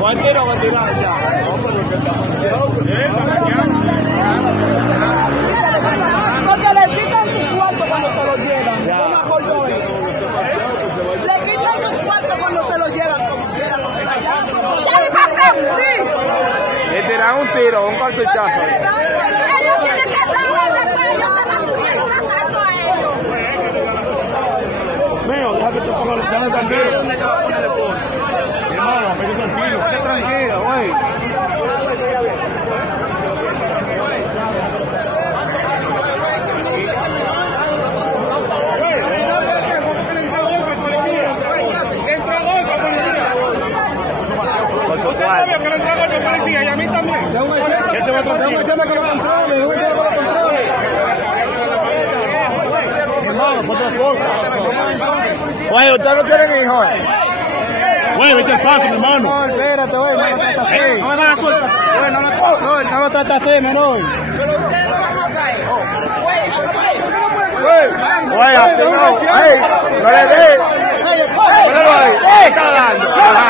Cualquiera va a tirar ya. Porque le quitan su cuarto cuando se lo llevan. Yo me acuerdo de eso. Le quitan su cuarto cuando se lo llevan, como quieran, porque allá. Sí. Le tiran un tiro, un cartuchazo. Ellos tienen que estar Mío, déjame que te ponga los canes tranquilo. ¿Dónde te va a poner el esposo? Hermano, vete tranquilo. Vete tranquilo, güey. Por su cual. Que le entrega el policía y a mí también. Que se va a tranquilo. Que lo controle, hermano, por otra cosa. Güey, ¿usted no tiene hijos? Güey, vete el paso, mi hermano. No, espérate, güey, no lo trata así. No me van a soltar. Güey, no lo trata así, menor. Güey, así no. Ey, no le dé. Ponelo ahí. ¿Qué está dando? Ajá.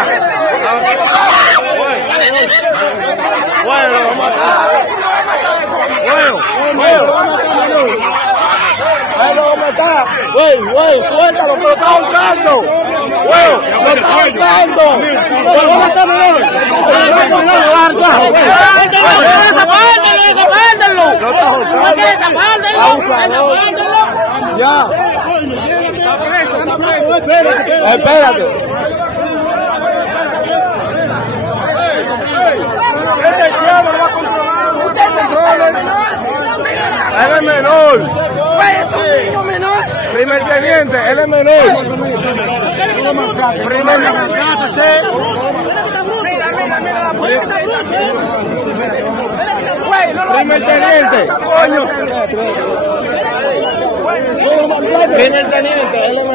Güey, lo vamos a matar. Güey, lo vamos a matar, menor. ¡Ahí lo vamos a matar! ¡Wey, suéltalo, que lo está ahorcando! ¡Wey, lo está ahorcando! ¡Lo vamos a matar, menor! ¡Lo está ahorcando! ¡Ya! ¡Está preso! ¡Espérate! ¡Este diablo lo va a controlar! ¡Usted controle! ¡Él es menor! Es un niño menor. Primer teniente, él es menor. Primer maltrátase. Primer teniente. Coño. Primer teniente, él es menor.